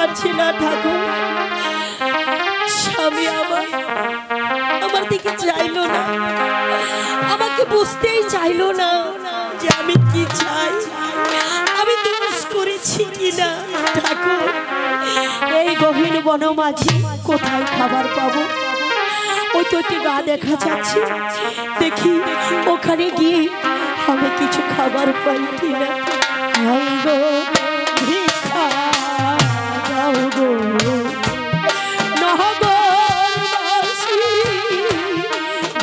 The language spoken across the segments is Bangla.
পারছি না ঠাকুর। স্বামী আমার দিকে চাইলো না, আমাকে বুঝতেই চাইলো না যে আমি কি চাই, আমি দোষ করেছি কিনা। ঠাকুর, এই গহীন বনমাঝি কোথায় খাবার পাবো? ওই তো একটি গা দেখা যাচ্ছে, দেখি ওখানে গিয়ে আমি কিছু খাবার পাই কিনা। ভিক্ষা দাও গো নহগরবাসী,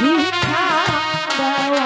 ভিক্ষা দেওয়া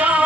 Bye.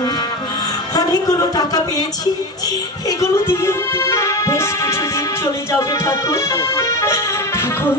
ঠাকুর, অনেকগুলো টাকা পেয়েছি, এগুলো দিয়ে বেশ কিছুদিন চলে যাবে ঠাকুর। ঠাকুর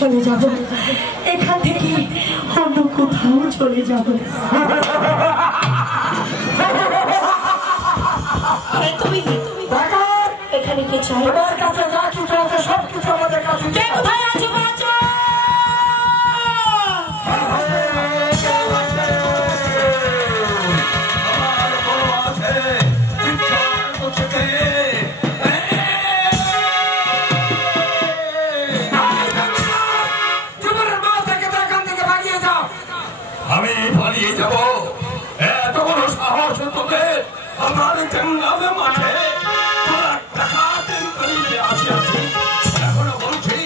চলে যাব, এখান থেকে অন্য কোথাও চলে যাব। তুমি এখানে কি চাই? আমার কাছে যা কিছু আছে সবকিছু আমাদের কাছে। কোথায় আছো? আমি পালিয়ে যাব? এত বড় সাহস তোদের? আমার জঙ্গলে মাঠে এখনো বলছি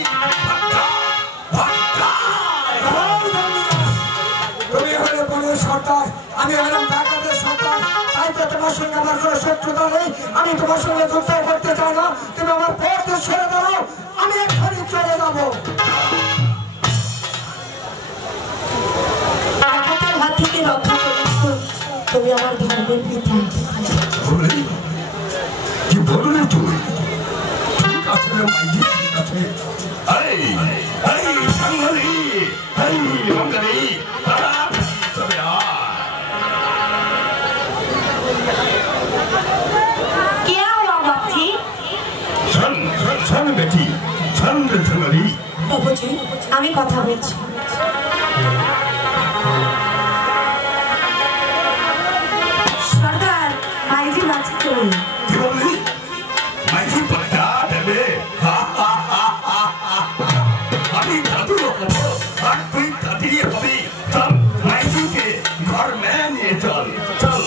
তুমি হলে বলে সর্দার, আমি হলাম ডাকাতের সর্দার। তাই তো তোমার সঙ্গে আমার কোনো শত্রুতা নেই। আমি তোমার সঙ্গে যুদ্ধ করতে চাই না। তুমি আমার পথ সরে দাও, আমি এখানে চলে যাবো। হাত থেকে রক্ষা করেছ, তুমি আমার ধর্মের পিতা। কি বললি তুই? ঠিক আছে রে মাইজি, ঠিক আছে। এই এই সাংহারি, এই রঙ্গারি, চলে আয়। क्या हुआ बाबूजी? শোন শোন বেটি, শোন রে সাংহারি। বাবুজি আমি কথা বলছি। সর্দার মাইজি বাঁচি চলুন। কি বললি? মাইজি পাঠা দেবে? আমি দাদু হবো আর তুই দাদি হবি। চল মাইজিকে ঘর মেয়ে নিয়ে চল চল।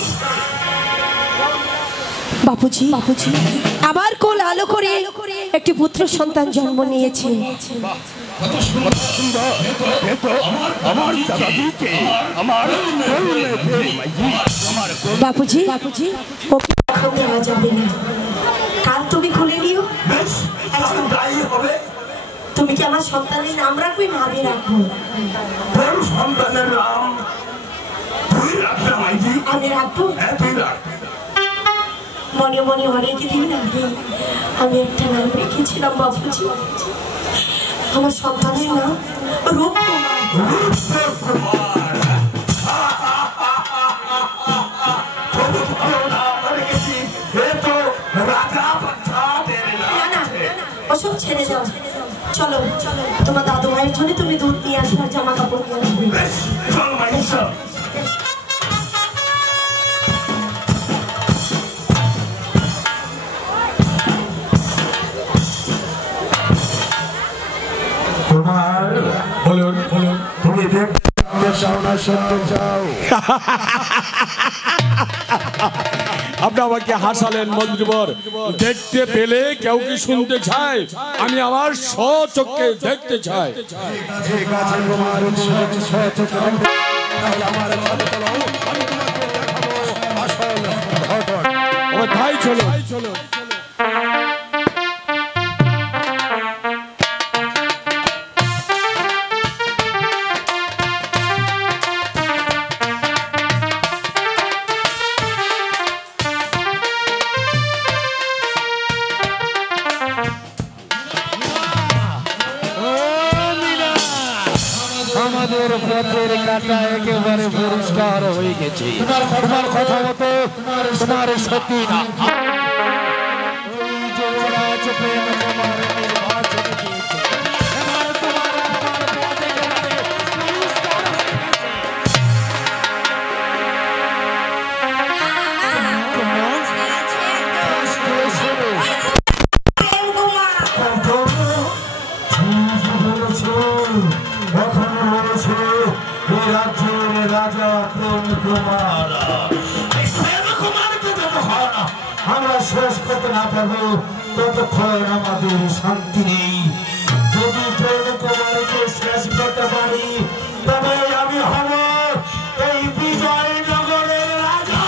বাবুজি আবার কোল আলো করে একটি পুত্র সন্তান জন্ম নিয়েছে। বাবুজি ওকে এখন দেওয়া যাবে না, কাল তুমি খুলে নিও। তুমি কি আমার সন্তানের নাম রাখবে না আমি রাখবো? সন্তানের নাম তুই রাখবে মাইজি? আমি রাখবো। হ্যাঁ তুই রাখ। মনে মনে অনেক দিন আগে আমি একটা নাম রেখেছিলাম বাবুজি, আমার সন্তানের নাম রূপকুমার। ওসব ছেড়ে যাও, চলো তোমার দাদু ভাইয়ের জন্য তুমি দুধ নিয়ে আসবে, জামা কাপড় নিয়ে আসবে। বলুন তুমি দেখতে চাও না শুনতে চাও? আপনি আমাকে হাসালেন মন্ত্রীবর। দেখতে পেলে কেউ কি শুনতে চায়? আমি আমার স্বচক্ষে দেখতে চাই। তাই চলো। আমাদের পথের কাটা একেবারে পরিষ্কার হয়ে গেছে। তোমার কথা মতো তোমার সত্যি না ওই যে ওরা আছে প্রেম তোমার নির্বাচন দিয়েছে। এবার তোমার আমার পথ একেবারে পরিষ্কার হয়ে গেছে। রাজা প্রেম কুমার, প্রেম কুমারকে যতক্ষণ আমরা শেষ করতে না পারবো ততক্ষণ আমাদের শান্তি নেই। যদি প্রেম কুমারকে শেষ করতে পারি তবে আমি হব এই বিজয়নগরের রাজা।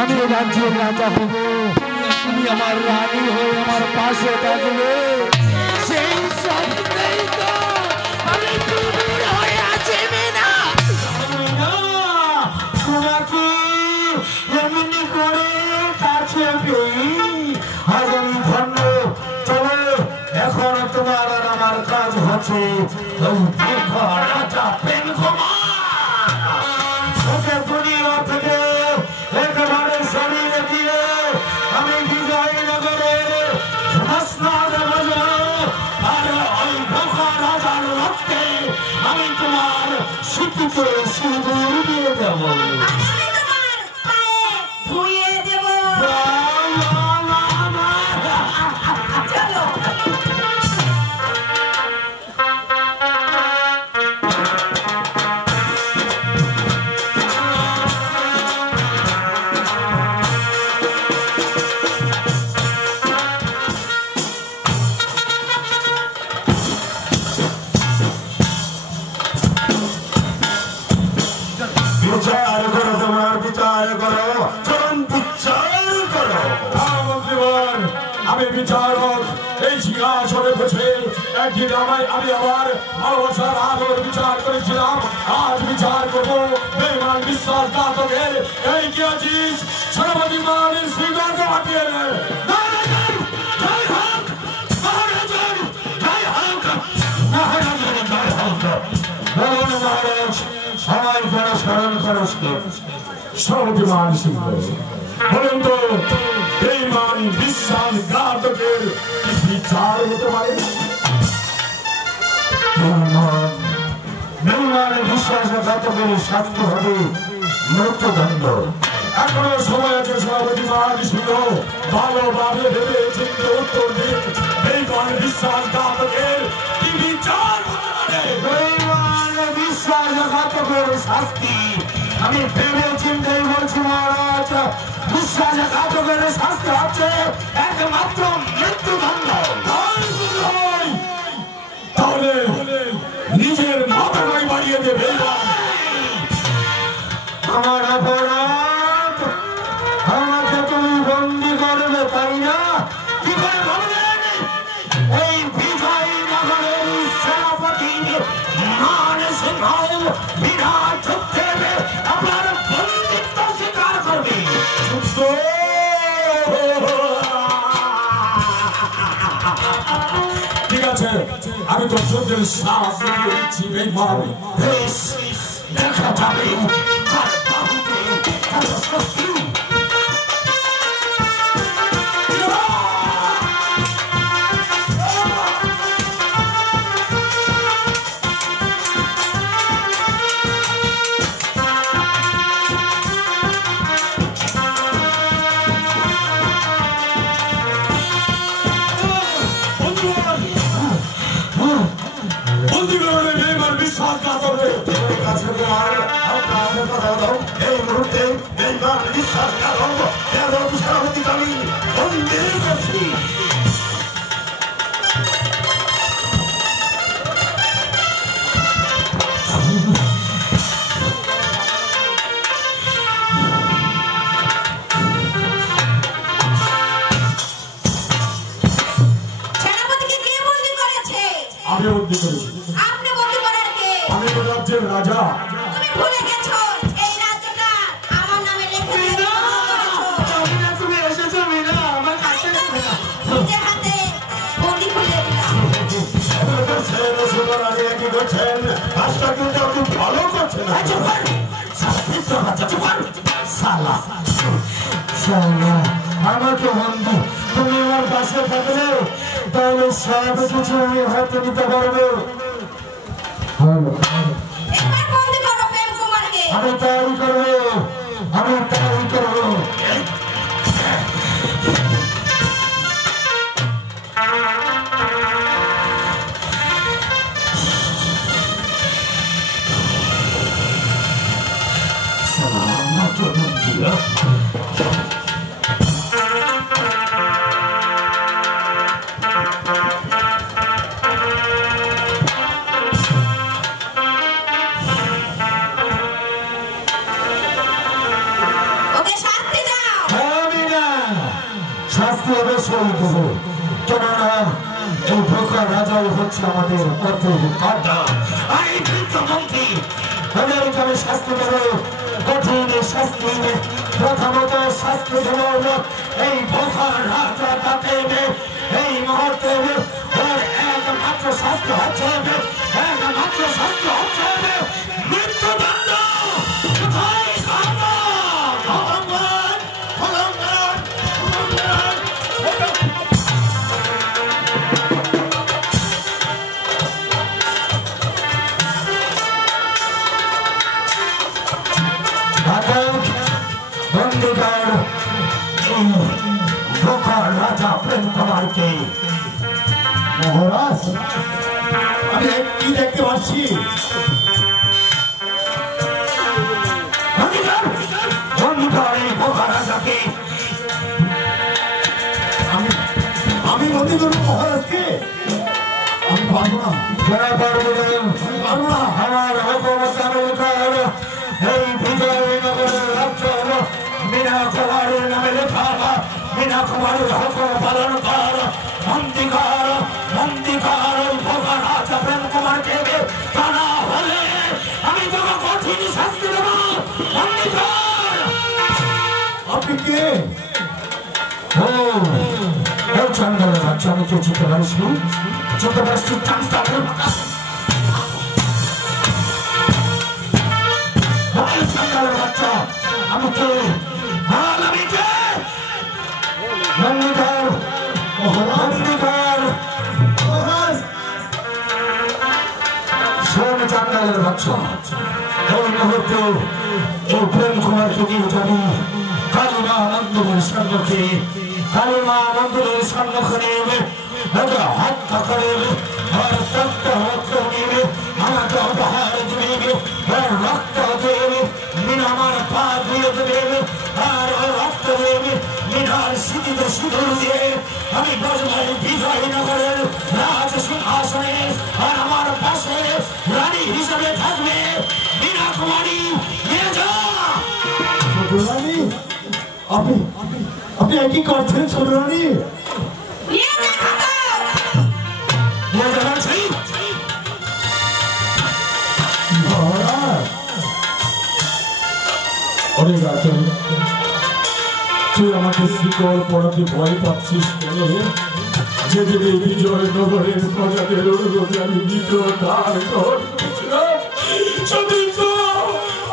আমি রাজ্যের রাজা হব, তুমি আমার রানী হয়ে আমার পাশে থাকবে। সেই স্বপ্নেই তো আমি প্রবীর হয়ে আছি মিনা। তোমাকে এমনি করে কাছে পেয়ে আজ আমি ধন্য। চলো এখন তোমার আর আমার কাজ হচ্ছে রাজা প্রেম কুমার ওকে দুনিয়া থেকে একেবারে সরিয়ে দিয়ে আমি বিজয়নগরের মসনদ বাজাবো। আর ওই বোকা রাজার রক্তে আমি তোমার স্মৃতিতে সিঁদুর দিয়ে দেবো। বিচার করো, তোমার বিচার করো, চরণ বিচার করো। মন্ত্রীবর, আমি বিচারক, এই সিংহাসনে বসে একদিন আমি আমার ভালোবাসার আলোর বিচার করেছিলাম। আজ বিচার করবো বেঈমান বিশ্বাসঘাতকের। এই কি আছিস সেনাপতি মহারাজের শ্রীগণকে হাঁটিয়ে নে। মহারাজ সবাই কেন স্মরণ করস? সভাপতি মহান সিংহ বলুন তো, বেঈমান বিশ্বাসঘাতকের বিচার হতে পারে? বেঈমান বিশ্বাসঘাতকের শাস্তি হবে মৃত্যুদণ্ড। এখনো সময় আছে সভাপতি মহান সিংহ, ভালোভাবে ভেবে চিন্তে উত্তর দিন। বেঈমান বিশ্বাসঘাতকের কি বিচার হতে পারে? বেঈমান বিশ্বাসঘাতকের শাস্তি আমি ভেবে চিন্তাই বলছি মহারাজ। বিশ্বাসঘাতকের শাস্তি হচ্ছে একমাত্র মৃত্যুদণ্ড। তাহলে নিজের মাথাটাই বাড়িয়ে দেবে। আমার অপরাধ, আমাকে তুমি বন্দি করবে তাই না? কি করে বলবেন? এই বিজয়নগরের সেনাপতি মান সিংহ বিরাট যুদ্ধে আপনার বন্দিত্ব স্বীকার করবে। ঠিক আছে, আমি তো যুদ্ধের সাহস দিয়ে দিচ্ছি। বেঈমান, বেশ দেখা যাবে কার বাহুতে কার শক্তি। বন্ধুগণ, সেনাপতিকে আমি বন্দী করছি। আমি বন্দী করেছি। আপনি বন্দী করার কে? আমি তো রাজ্যের রাজা। তুমি ভুলে গেছো এই রাজ্যটা আমার নামে লিখে দিয়েছো। তুমি এসেছো মিনা আমার কাছে নিজের হাতে বন্দী খুলে দিলাম। কি করছেন? কাজটা কিন্তু আপনি ভালো করছেন। আমাকে বন্ধু তুমি আমার পাশে থাকলে তাহলে সব কিছু আমি হাতে নিতে পারবো। এবার বন্দী করো প্রেম কুমারকে। আমি তাই করবো, আমি তাই করবো। ওকে শাস্তি দাও। আমি না শাস্তি অবশ্যই দেবো, কেননা এই ভোকা রাজাই হচ্ছে আমাদের পথের কাঁটা। আমি বৃদ্ধমন্ত্রী, ওদেরকে আমি শাস্তি দেবো, কঠিন শাস্তি। প্রথমত শাস্তি দেবো এই ভোকা রাজা তাকে এই মুহূর্তে ওর একমাত্র শাস্তি হচ্ছে মৃত্যুদণ্ড। কোথায় খাবো? রাজা প্রেম কুমারকে। মহারাজ আমি কি দেখতে পাচ্ছি? রাজাকে আমি বন্দী করবো মহারাজকে। আমি পারবো না, পারবো না। আমার এই বিজয়নগরের রাজ্য হলো মীনা কুমারের নামে লেখা। মীনা কুমারের হুকুম পালন কর, বন্দী কর, বন্দী কর ওই ভোগা রাজা প্রেম কুমারকে। তা না হলে আমি তোকে কঠিন শাস্তি দেব। বন্দী কর। আপনি কে? এই চন্দ্রের বাচ্চা আমি কে চিনতে পারিস? চিনতে পারিস? চন্দ্রের বাচ্চা আমি কে? আমি কে? বন্দীকর, বন্দীকর। শোন চন্দ্রের বাচ্চা, এই মুহূর্তে এই প্রেম কুমারকে নিয়ে যাবি কালিমা মন্দিরের সম্মুখে। কালিমা মন্দিরের সম্মুখে নেবে, হত্যা করে আর রক্ত নেবে, আমাকে উপহার দিবে, রক্ত দেবে, মিনা আমার পা দিয়ে দেবে আর রক্ত দেবে। মিনার স্মৃতিতে সিঁদুর দিয়ে আমি বজবাই বিজয়নগরের রাজ সিংহাসনে আর আমার পাশে রানী হিসেবে থাকবে মিনা কুমারী। নিয়ে যা। আপনি আপনি কি করছেন ছোটরানী? নিয়ে যা খাতা। নিয়ে যাবেন সেই অরে রাজন, তুই আমাকে শিকল পড়াতে ভয় পাচ্ছিস কেন রে? যেদিন এই বিজয়নগরের প্রজাদের অনুরোধে আমি বিদ্রোহ দাঁড় করেছিলাম, সেদিন তো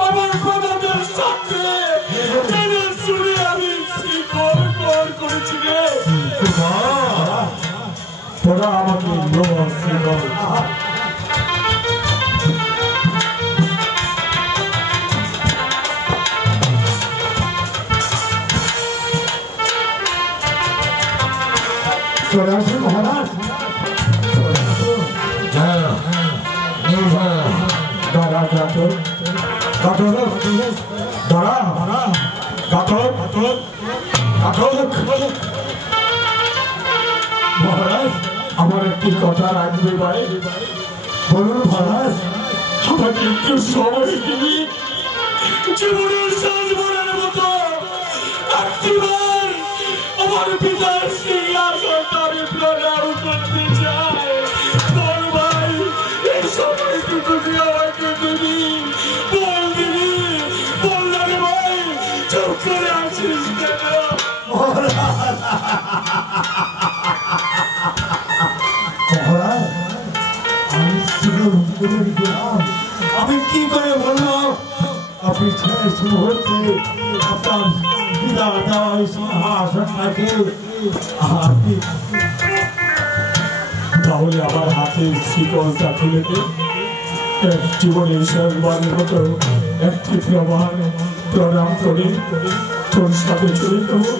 আমার প্রজাদের সাথে জেনে শুনে আমি শিকল করেছি রে। তোরা আমাকে শিকল চলে আসুন মহারাজ। দাঁড়া দাঁড়া দাঁড়া মহারাজ আমার একটি কথা রাখবে ভাই। বলুন মহারাজ, আমাকে একটু সময় দিবি। জীবনের শেষ মনের মতো একটিবার আমার পিতার সিংহাসন আমি প্রণাম করতে চাই। বল ভাই, এই সময়টুকু তুই আমাকে দিবি। বল দিবি, বল না রে ভাই, চুপ করে আছিস কেন? আমি কি করে বলবো আপনি শেষ মুহূর্তে আপনার বিদায় দেওয়া সিংহাসনটাকে আপনি তাহলে আমার হাতে শিকলটা খুলে দে। জীবনের শেষবারের মতো একটি প্রণাম করে তোর সাথে চলে যাবো।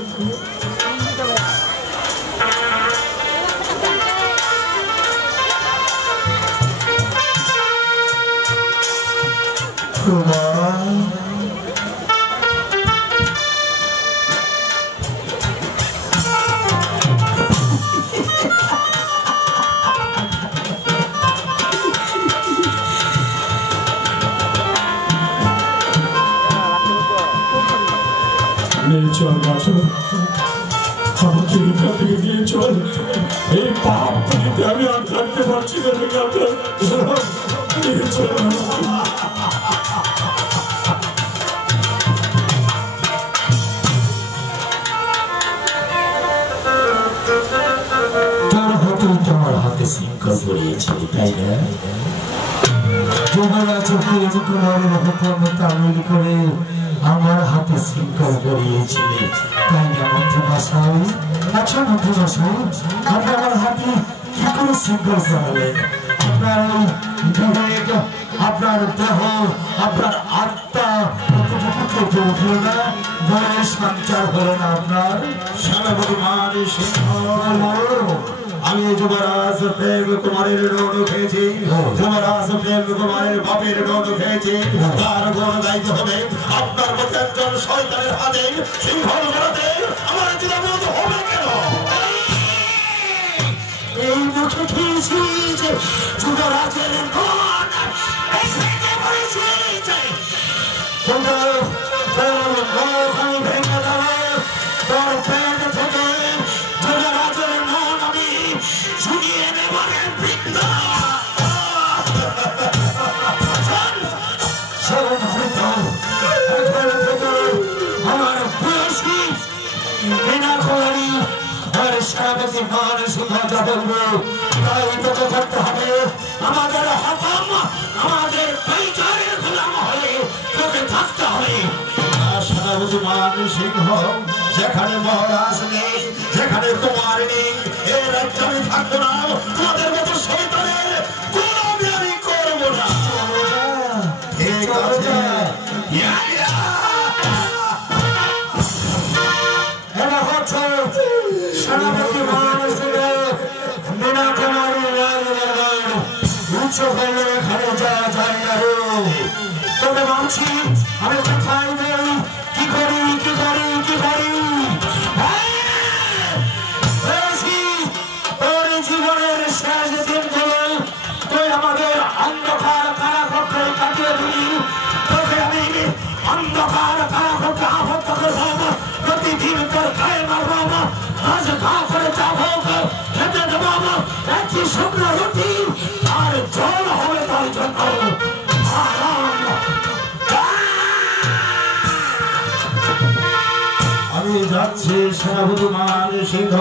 চল বাসন, আমাকে এখান থেকে নিয়ে চল। এই পাপ থেকে আমি আর থাকতে পারছি না। নিয়ে চল। তোর হাতে তোমার হাতে শৃঙ্খল পড়িয়েছিল, তাই না? যুবরাজ কুমারের হুকুম তামিল করে আমার হাতে শৃঙ্খল পড়িয়েছিলে, তাই না মন্ত্রীমশাই? আচ্ছা মন্ত্রীমশাই, আপনি আমার হাতে কি করে শৃঙ্খল পড়ালেন? আপনার বিবেক, আপনার দেহ, আপনার আত্মা কেটে উঠল না? মনের সঞ্চার হলো না আপনার? সেনাপতি মান সিংহ, আমি যুবরাজ প্রেম কুমারের রোড খেয়েছি, যুবরাজ প্রেম কুমারের বাপের রোড খেয়েছি। তার গুণ গাইতে হবে। আপনার মতো একজন শয়তানের হাতে সিংহল মারাতে আমার জীবন হবে কেন? এই মুখে খেয়েছি যে যুবরাজের গুণ এসে পড়েছি, কিন্তু তোর মুখ আমি ভেঙে দেবো। তোর পেট থেকে যুবরাজের মন আমি ছিনিয়ে নেব রে বৃদ্ধ। আমার বয়সী বিনা খবরই আর সেনাপতি মান সিংহ যা বলবো তাই তোকে করতে হবে। আমাদের হকম, আমাদের পরিচয়ের গোলাম হয়ে তোকে থাকতে হবে। সেনাপতি মান সিংহ, যেখানে মহারাজ নেই, যেখানে কুমার নেই, এই রাজ্যে আমি থাকবো না। তোমাদের মতো শয়তানের গোলামি আমি করবো না। ঠিক আছে, এটা হচ্ছে সেনাপতি মান সিংহ বিনা কুমারের রাজদরবার। উচ্চ করলে এখানে যাওয়া যায় না রে। তবে মানছি আমি কোথায় যাই, কি করি, কি করি, কি করি। তোর জীবনের শেষ দিনগুলো তুই আমাদের অন্ধকার কারাকক্ষে কাটিয়ে দিবি। তোকে আমি অন্ধকার কারাকক্ষে আবদ্ধ করব। প্রতিদিন তোর গায়ে মারব, আজ ঘা করে যাবো, খেতে দেবো একটি শুকনো রুটি আর জল হবে তার জন্য। আমি যাচ্ছি সেনাপতি মান সিংহ,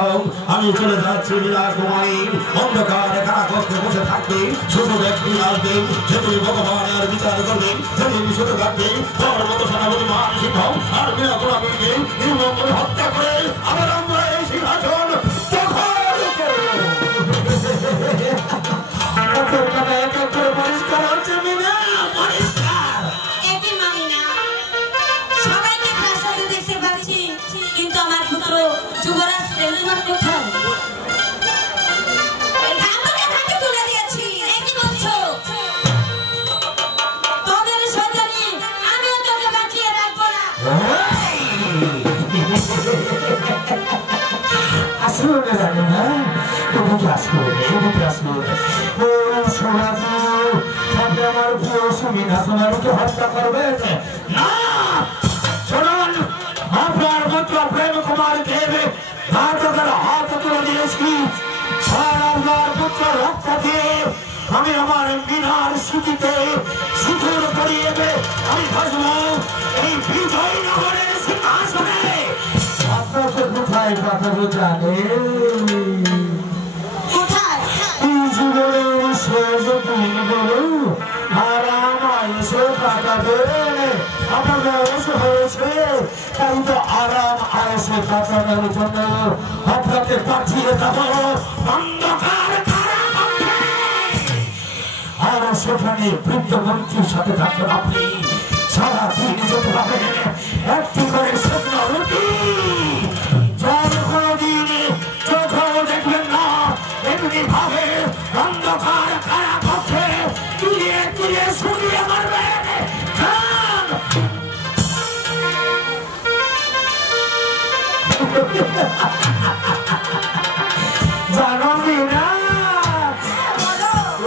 আমি চলে যাচ্ছি লীলাকুমারী। অন্ধকার কারাকক্ষে বসে থাকবে, শুধু দেখবি আসবে, যেদিন ভগবানের বিচার করবে, যেদিন শুধু থাকবে তোর মতো সেনাপতি মান সিংহ আর লীলাকুমারীকে নির্মম হত্যা করে আবার আমরা এই সিংহাসন দখল করব। পরিষ্কার হচ্ছে মিনা, পরিষ্কার। একই মানি না, সবাইকে প্রাসাদে দেখতে পাচ্ছি, কিন্তু আমার পুত্র যুবরাজ প্রেমধর কোথায়? আমাকে হাতে তুলে দিয়েছি, একই বলছো। তোদের শয়তানি আমিও তোকে বাঁচিয়ে রাখবো না। শুনে জানি না এদিকে আসলো এদিকে আসলো ও সোনাজি আপনি আমার প্রিয় সুমিনা সোনালিকে হত্যা করবেন না শুনুন আপনার পুত্র প্রেম কুমার দেবে ঘাতকের হাত তুলে দিয়েছি আর আপনার পুত্র রক্ত দিয়ে আমি আমার বিনার স্মৃতিতে সুখের পরিয়ে আমি বসব এই বিজয়নগরের সিংহাসনে আপনাকে কোথায় পাঠাবো জানে কোথায় এই জীবনের শেষ দিন বলো আর আমায় সে কাটাবে আমার বয়স হয়েছে তাই তো আরাম আয়সে কাটানোর জন্য আপনাকে পাঠিয়ে দেবো অন্ধকার কারাগারে। আর সেখানে বৃদ্ধ মন্ত্রীর সাথে থাকবেন আপনি সারাদিন যেতে পাবেন একটি করে স্বপ্ন রুটি যার কোনোদিন চোখেও দেখবেন না এমনি ভাবে অন্ধকার কারাকক্ষে তুলিয়ে তুলিয়ে শুনিয়ে মারবেন জানো না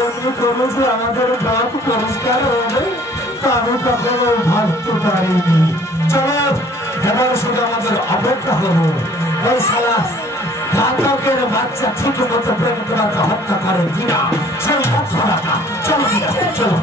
এমনি করে যে আমাদের বাপ পরিষ্কার হবে তা আমি কখনো ভাবতে পারিনি চলো এবার শুধু আমাদের অপেক্ষা হলো ওই শালা ঘাতকের বাচ্চা ঠিক মতো প্রেম করাকে হত্যা করে কিনা সেই লক্ষ্য রাখা চলো চলো